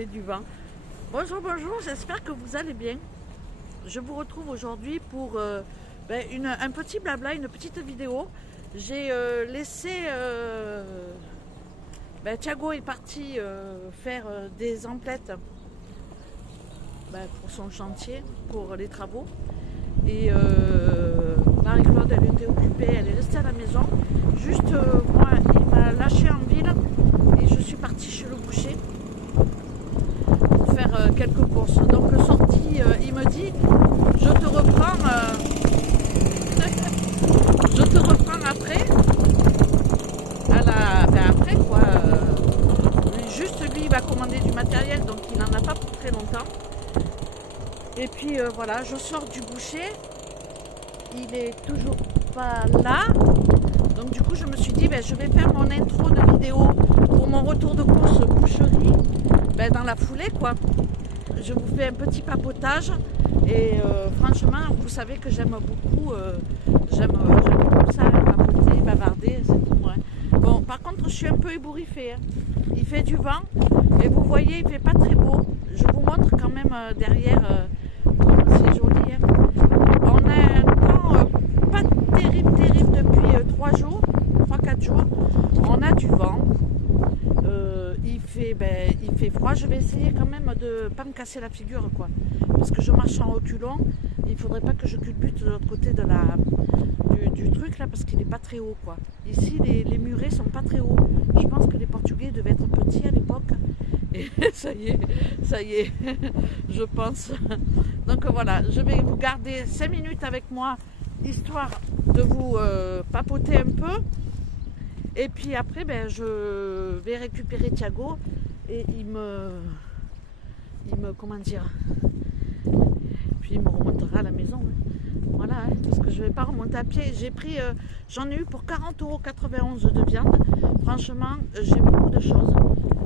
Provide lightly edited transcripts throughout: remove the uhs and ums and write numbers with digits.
fait du vent. Bonjour, bonjour, j'espère que vous allez bien. Je vous retrouve aujourd'hui pour un petit blabla, une petite vidéo. J'ai laissé... Thiago est parti faire des emplettes pour son chantier, pour les travaux. Et Marie-Claude, elle était occupée, elle est restée à la maison. Juste, moi, il m'a lâché en ville et je suis partie chez le boucher pour faire quelques courses. Donc, sortie, il me dit, je te reprends après. Après quoi. Lui, il va commander du matériel, donc il n'en a pas pour très longtemps. Et puis voilà, je sors du boucher. Il est toujours pas là. Donc du coup, je me suis dit, je vais faire mon intro de vidéo pour mon retour de course boucherie. Dans la foulée, quoi. Je vous fais un petit papotage. Et franchement, vous savez que j'aime beaucoup ça, papoter, bavarder, c'est tout moi. Bon, par contre, je suis un peu ébouriffée. Il fait du vent et vous voyez, il fait pas très beau. Je vous montre quand même derrière comme c'est joli. On a un temps pas terrible depuis 3 jours, 3-4 jours. On a du vent. Il fait froid. Je vais essayer quand même de pas me casser la figure, quoi. Parce que je marche en reculant. Il faudrait pas que je culbute de l'autre côté de du truc là, parce qu'il n'est pas très haut, quoi. Ici, les murets sont pas très hauts. Je pense que les Portugais devaient être petits à l'époque. Et ça y est, je pense. Donc voilà, je vais vous garder 5 minutes avec moi, histoire de vous papoter un peu. Et puis après, je vais récupérer Thiago et il me comment dire, puis il me remontera à la maison. Voilà, parce que je ne vais pas remonter à pied. J'ai pris, j'en ai eu pour 40,91 € de viande. Franchement, j'ai beaucoup de choses.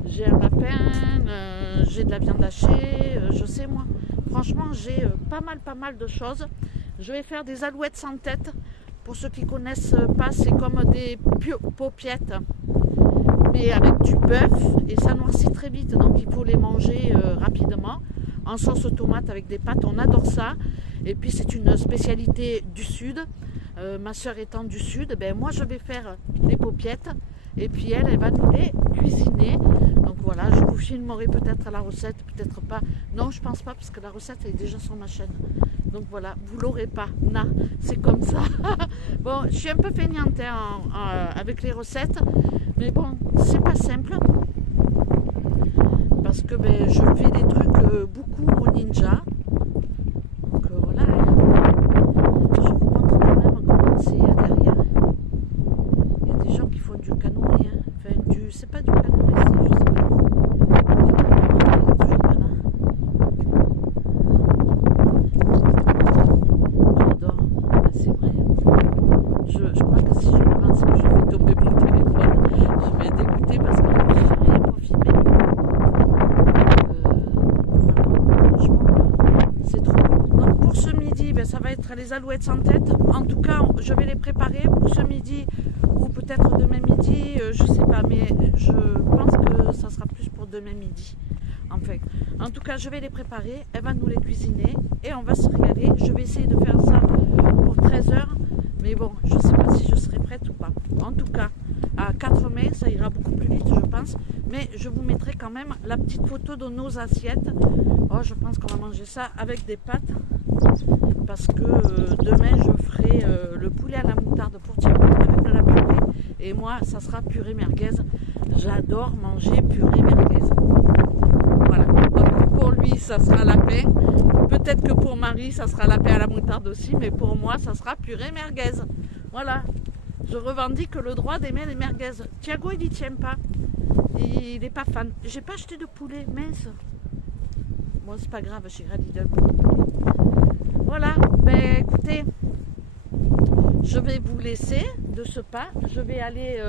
J'ai un lapin, j'ai de la viande hachée, je sais moi. Franchement, j'ai pas mal de choses. Je vais faire des alouettes sans tête. Pour ceux qui ne connaissent pas, c'est comme des paupiettes, mais avec du bœuf, et ça noircit très vite, donc il faut les manger rapidement, en sauce tomate avec des pâtes, on adore ça. Et puis c'est une spécialité du sud, ma soeur étant du sud, moi je vais faire des paupiettes, et puis elle va nous les cuisiner. Donc voilà, je vous filmerai peut-être la recette, peut-être pas. Non, je pense pas, parce que la recette elle est déjà sur ma chaîne. Donc voilà, vous l'aurez pas. Non, c'est comme ça. Bon, je suis un peu feignante avec les recettes, mais bon, c'est pas simple. Parce que je fais des trucs beaucoup au ninja. Donc voilà. Je vous montre quand même comment c'est derrière. Il y a des gens qui font du canoë. Enfin, c'est pas du canoë, c'est je sais pas. Je crois que si je m'avance, que je fais tomber mon téléphone, je vais être dégoûtée parce que je n'ai rien pour filmer. Franchement, c'est trop beau. Donc pour ce midi, ça va être les alouettes sans tête. En tout cas, je vais les préparer pour ce midi ou peut-être demain midi, je ne sais pas, mais je pense que ça sera plus pour demain midi. Enfin, en tout cas, je vais les préparer, elle va nous les cuisiner et on va se régaler. Je vais essayer de faire ça pour 13 h. Mais bon, je ne sais pas si je serai prête ou pas. En tout cas, à 4 mai, ça ira beaucoup plus vite, je pense. Mais je vous mettrai quand même la petite photo de nos assiettes. Oh, je pense qu'on va manger ça avec des pâtes. Parce que demain, je ferai le poulet à la moutarde pour Thiago avec de la purée. Et moi, ça sera purée merguez. J'adore manger purée merguez. Voilà. Donc pour lui, ça sera lapin. Peut-être que pour Marie, ça sera lapin à la moutarde aussi, mais pour moi, ça sera purée merguez. Voilà. Je revendique le droit d'aimer les merguez. Thiago, il n'y tient pas. Il n'est pas fan. J'ai pas acheté de poulet, mince. Bon, c'est pas grave, j'irai Lidl. Voilà. Écoutez, je vais vous laisser de ce pas. Je vais aller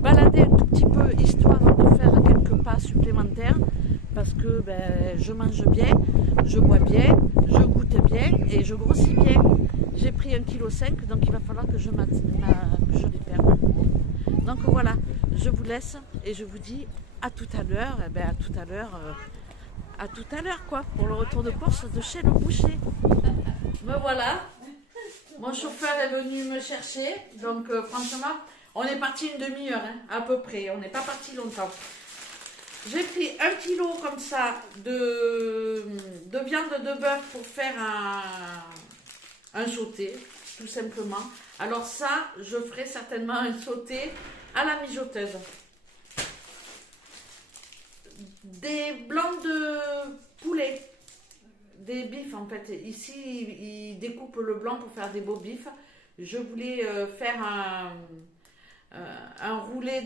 balader un tout petit peu, histoire de faire quelques pas supplémentaires. Parce que je mange bien, je bois bien, je goûte bien et je grossis bien. J'ai pris 1,5 kg, donc il va falloir que je les perde. Donc voilà, je vous laisse et je vous dis à tout à l'heure. À tout à l'heure à tout à l'heure, quoi, pour le retour de course de chez le boucher. Me voilà. Mon chauffeur est venu me chercher. Donc, franchement, on est parti une demi-heure, hein, à peu près. On n'est pas parti longtemps. J'ai pris 1 kilo comme ça de viande de bœuf pour faire un sauté, tout simplement. Alors ça, je ferai certainement un sauté à la mijoteuse. Des blancs de poulet, des bifs en fait. Ici, ils découpent le blanc pour faire des beaux bifs. Je voulais faire un roulé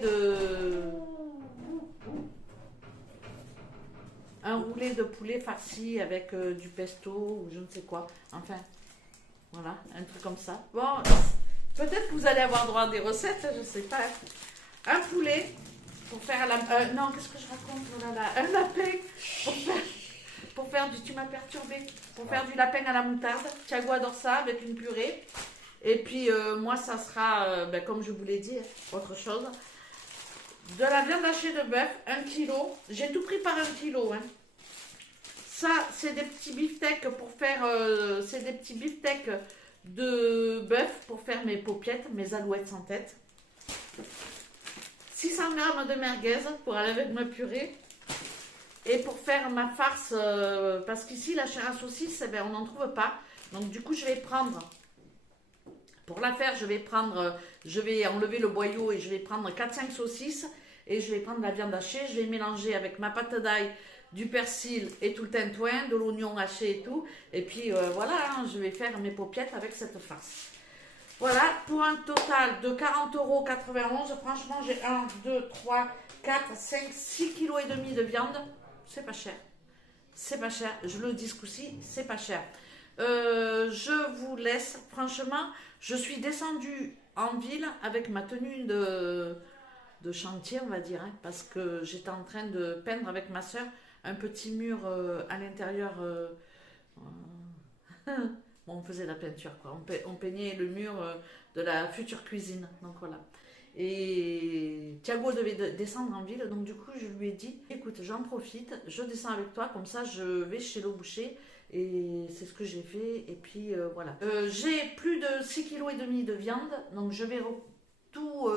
de poulet farci avec du pesto ou je ne sais quoi. Enfin, voilà, un truc comme ça. Bon, peut-être que vous allez avoir droit à des recettes, je ne sais pas. Un poulet pour faire la... non, qu'est-ce que je raconte? Oh là là, un lapin pour faire du... Tu m'as perturbé. Pour faire du lapin à la moutarde. Thiago adore ça avec une purée. Et puis, moi, ça sera, comme je vous l'ai dit, autre chose. De la viande hachée de bœuf, 1 kilo. J'ai tout pris par 1 kilo. Hein. Ça, c'est des petits beefsteaks pour faire... c'est des petits beefsteaks de bœuf pour faire mes paupiettes, mes alouettes sans tête. 600 grammes de merguez pour aller avec ma purée. Et pour faire ma farce, parce qu'ici, la chair à saucisse, eh ben, on n'en trouve pas. Donc, du coup, je vais prendre... Pour la faire, je vais enlever le boyau et je vais prendre 4-5 saucisses. Et je vais prendre la viande hachée. Je vais mélanger avec ma pâte d'ail, du persil et tout le tintouin, de l'oignon haché et tout. Et puis, voilà, hein, je vais faire mes paupiettes avec cette farce. Voilà, pour un total de 40,91 €. Franchement, j'ai 1, 2, 3, 4, 5, 6,5 kg de viande. C'est pas cher. C'est pas cher. Je le dis ce coup-ci, c'est pas cher. Je vous laisse. Franchement, je suis descendue en ville avec ma tenue de chantier, on va dire. Hein, parce que j'étais en train de peindre avec ma soeur un petit mur à l'intérieur. On faisait la peinture, quoi. On peignait le mur de la future cuisine. Donc voilà. Et Thiago devait descendre en ville, donc du coup je lui ai dit, écoute, j'en profite, je descends avec toi, comme ça je vais chez le boucher. Et c'est ce que j'ai fait. Et puis voilà. J'ai plus de 6,5 kg de viande, donc je vais tout,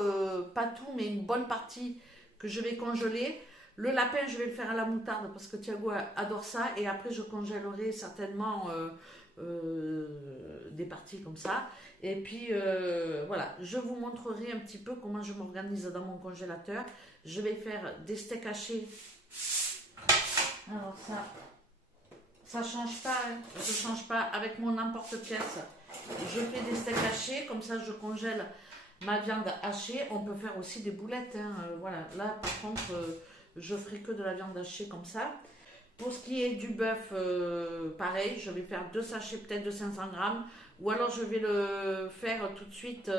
pas tout, mais une bonne partie que je vais congeler. Le lapin, je vais le faire à la moutarde parce que Thiago adore ça. Et après, je congèlerai certainement des parties comme ça. Et puis, voilà, je vous montrerai un petit peu comment je m'organise dans mon congélateur. Je vais faire des steaks hachés. Alors ça change pas. Hein. Je change pas avec mon emporte-pièce. Je fais des steaks hachés. Comme ça, je congèle ma viande hachée. On peut faire aussi des boulettes. Hein. Voilà, là, par contre... je ferai que de la viande hachée comme ça. Pour ce qui est du bœuf, pareil, je vais faire 2 sachets peut-être de 500 grammes. Ou alors je vais le faire tout de suite.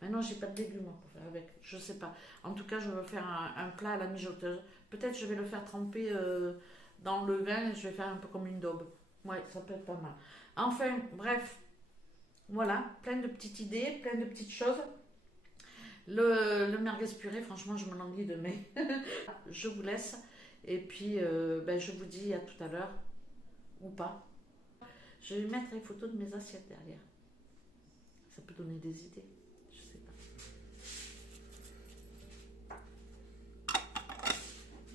Maintenant, j'ai pas de légumes pour faire avec. Je sais pas. En tout cas, je veux faire un plat à la mijoteuse. Peut-être je vais le faire tremper dans le vin. Je vais faire un peu comme une daube. Ouais, ça peut être pas mal. Enfin, bref. Voilà, plein de petites idées, plein de petites choses. Le merguez purée, franchement, je me l'envie de mai. Je vous laisse. Et puis, je vous dis à tout à l'heure. Ou pas. Je vais mettre les photos de mes assiettes derrière. Ça peut donner des idées. Je sais pas.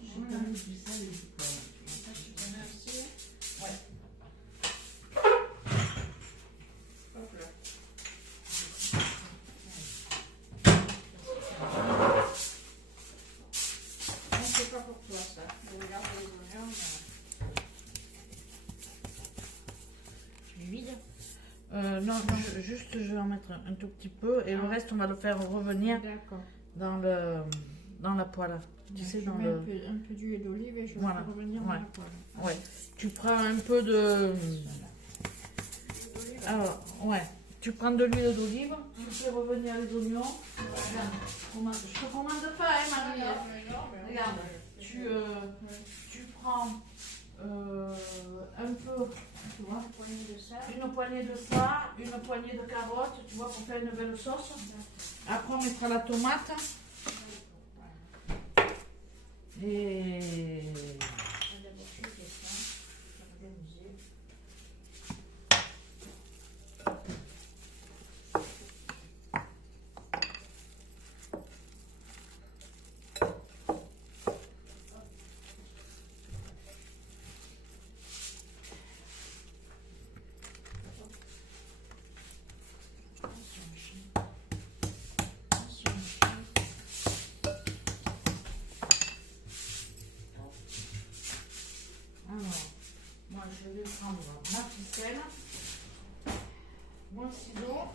J'ai pas mis du sel et du poivre. Tu en as aussi? Ouais. Hop là. C'est pas pour toi ça. Je regarde les oignons. Tu les vides? Non, juste je vais en mettre un tout petit peu et le reste on va le faire revenir dans la poêle. Tu sais, dans le... un peu d'huile d'olive et je vais faire revenir dans la poêle. Ouais. Tu prends un peu de... Alors, ouais. Tu prends de l'huile d'olive, tu fais revenir les oignons. Regarde, je te commande pas, hein, Marie. Regarde, tu prends un peu, tu vois, une poignée de ça, une poignée de carottes, tu vois, pour faire une belle sauce. Après, on mettra la tomate. Et prendre ma ficelle, mon ciseau.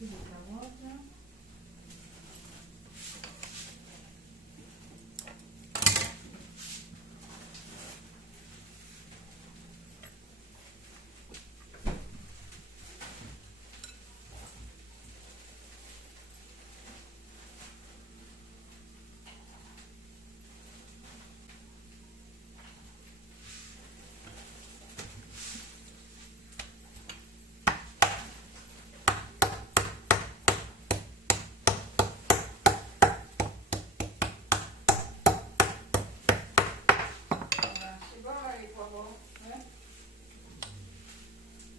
peu de carottes.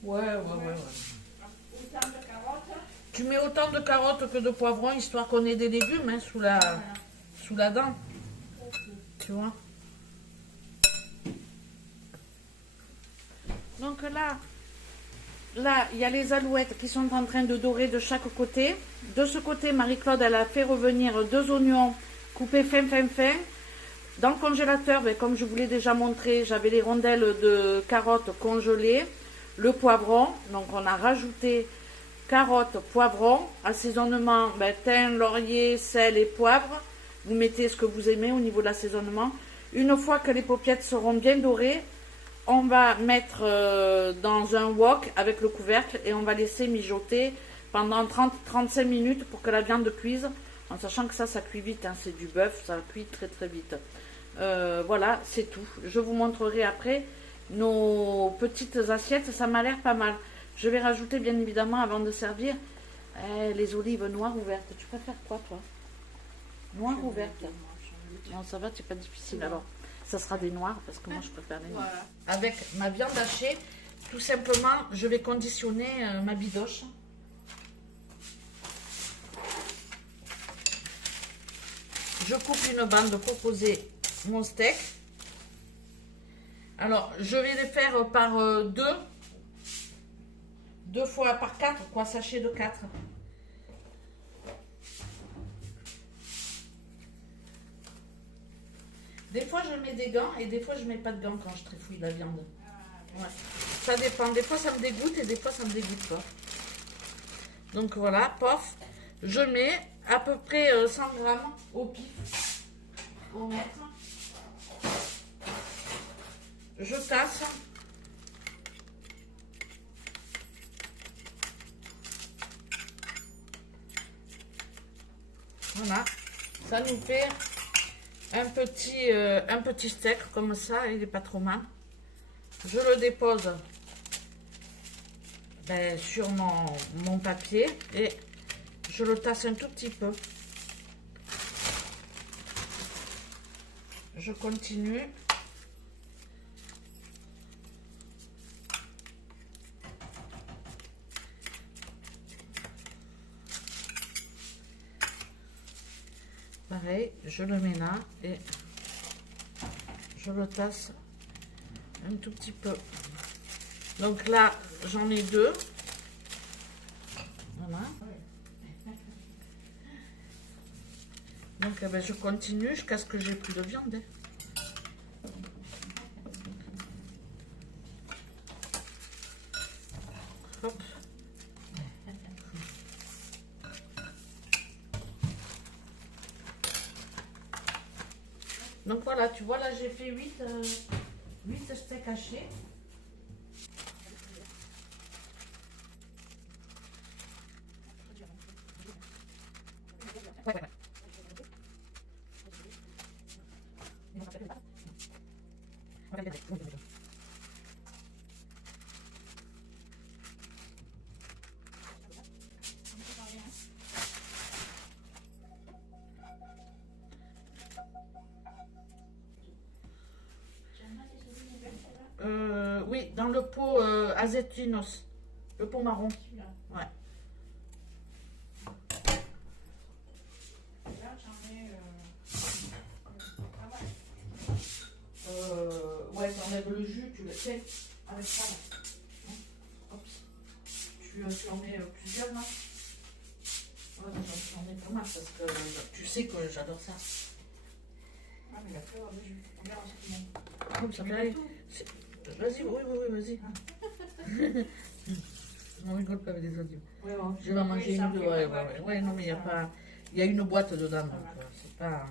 Ouais. Autant de carottes. Tu mets autant de carottes que de poivrons, histoire qu'on ait des légumes hein, sous la dent. Tu vois. Donc là, il y a les alouettes qui sont en train de dorer de chaque côté. De ce côté, Marie-Claude, elle a fait revenir 2 oignons coupés fin. Dans le congélateur, comme je vous l'ai déjà montré, j'avais les rondelles de carottes congelées, le poivron. Donc on a rajouté carottes, poivron, assaisonnement, thym, laurier, sel et poivre. Vous mettez ce que vous aimez au niveau de l'assaisonnement. Une fois que les paupiètes seront bien dorées, on va mettre dans un wok avec le couvercle et on va laisser mijoter pendant 30-35 minutes pour que la viande cuise, en sachant que ça cuit vite, hein, c'est du bœuf, ça cuit très vite. Voilà, c'est tout. Je vous montrerai après nos petites assiettes, ça m'a l'air pas mal. Je vais rajouter bien évidemment avant de servir les olives noires ou vertes. Tu préfères quoi toi? Noires ou vertes? Non, ça va, c'est pas difficile alors. Ça sera des noirs parce que moi je préfère les noirs. Voilà. Avec ma viande hachée, tout simplement, je vais conditionner ma bidoche. Je coupe une bande pour poser mon steak. Alors, je vais les faire par 2 fois par 4, quoi, sachet de 4. Des fois, je mets des gants et des fois, je mets pas de gants quand je trifouille la viande. Ouais. Ça dépend. Des fois, ça me dégoûte et des fois, ça me dégoûte pas. Donc voilà, pof. Je mets à peu près 100 grammes au pif. Au mètre. Je tasse. Voilà. Ça nous fait un petit steak comme ça, il n'est pas trop mal. Je le dépose sur mon papier et je le tasse un tout petit peu. Je continue. Pareil, je le mets là et je le tasse un tout petit peu. Donc là, j'en ai deux. Voilà. Donc eh ben, je continue jusqu'à ce que j'ai plus de viande. Hop. Donc voilà, tu vois, là j'ai fait 8 steaks hachés. Oui, dans le pot azetinos, le pot marron. Ouais. Là, j'en ai pas mal. Ouais, t'enlèves le jus, tu le sais, avec ça. Là. Hop. Tu en mets plusieurs là. Ouais, j'en mets pas mal parce que tu sais que j'adore ça. Ah, mais il a peur de jus. On verra ce qu'il y a. Comme ça, vas-y, oui, vas-y. On rigole pas avec des autres. Ouais, ouais. Je vais manger ça une, fait ouais, pas mal. ouais, non, mais il y a pas, il y a une boîte dedans, donc c'est pas.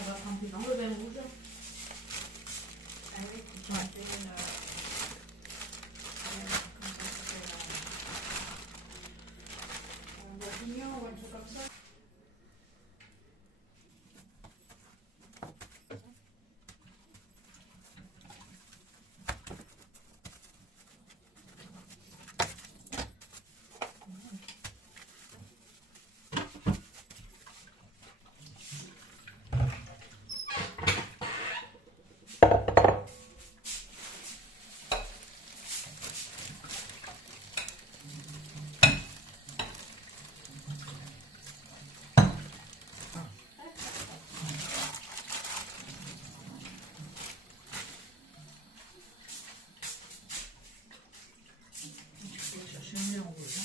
On va tremper dans le vin rouge. Ah oui, tu as fait une. Comment ça s'appelle, un bourguignon ou un truc comme ça. Je vais chercher un vin rouge.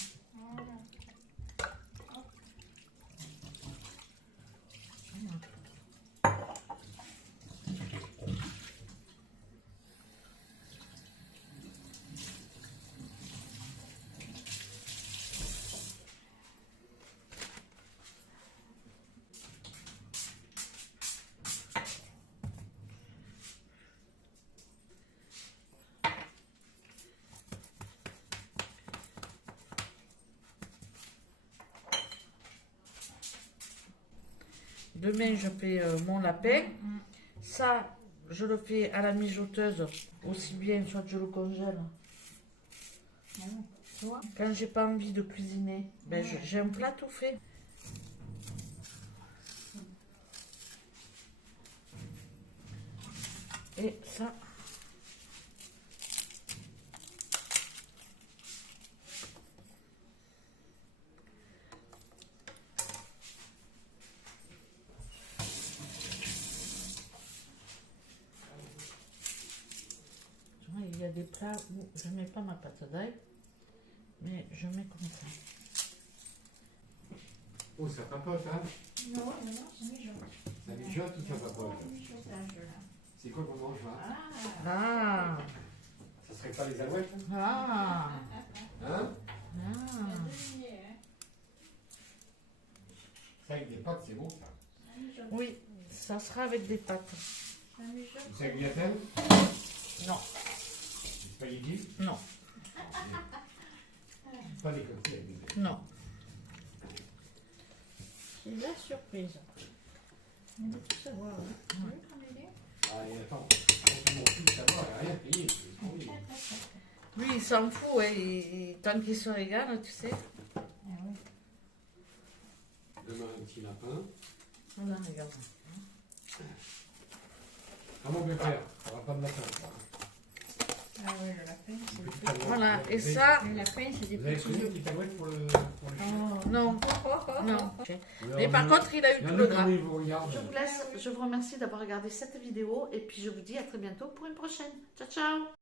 Demain, je fais mon lapin. Ça, je le fais à la mijoteuse, aussi bien, soit je le congèle. Tu vois, quand j'ai pas envie de cuisiner, ben j'ai un plat tout fait. Et ça, tu vois, il y a des plats où je mets pas ma pâte d'ail, mais je mets comme ça. Oh, ça papote, hein? Non, non, non, ça mijote. Ça mijote ou ça papote? Mijotage, là. C'est quoi qu'on mange là? Ah, Ah, Ça serait pas les alouettes? ah, Hein? ah. devinez, hein. Ça avec des pâtes, c'est bon ça. Ça mijote. Oui, ça sera avec des pâtes. Ça mijote. C'est avec Viatel? Non, Des spaghettis? non, Pas des cocktails avec des non. C'est de la surprise. On veut tout savoir. Hein. Ouais. Oui, Amélie? Ah, et attends, quand on plus savoir, il n'y a rien payé. C'est trop bien. Lui, il s'en fout, hein, tant qu'il se régale, tu sais. Ah oui. Demain, un petit lapin. Voilà, regarde. Ah mon pépère, ça va pas de lapin. Ça. Ah oui, le lapin, c'est Une des petite petits. alouette. Voilà, et Vous avez- ça... Le lapin, c'est des Vous avez petits connu une œufs. petite alouette pour le chien? Oh, non, non. Alors, Mais par contre, il a eu il y tout en le a gras. comme ils vous regardent. Je vous laisse, je vous remercie d'avoir regardé cette vidéo et puis je vous dis à très bientôt pour une prochaine. Ciao, ciao!